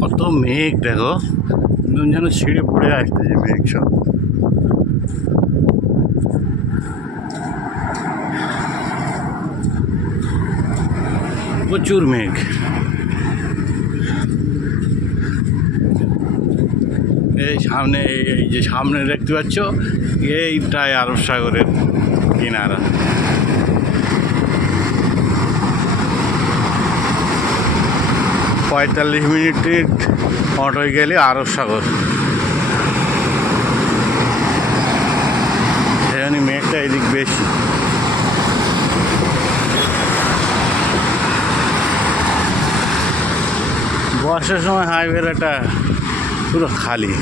কত মেঘ দেখো, যেন ছিঁড়ে পড়ে আসতেছে মেঘ সব। প্রচুর মেঘ। এই সামনে, এই যে সামনে দেখতে পাচ্ছ, এইটাই আরব সাগরের কিনারা। 45 মিনিট অটোয় গেলে আরব সাগর। সেখানে মেঘটা এদিক বেশি। বর্ষার সময় হাইওয়েটা পুরো খালি।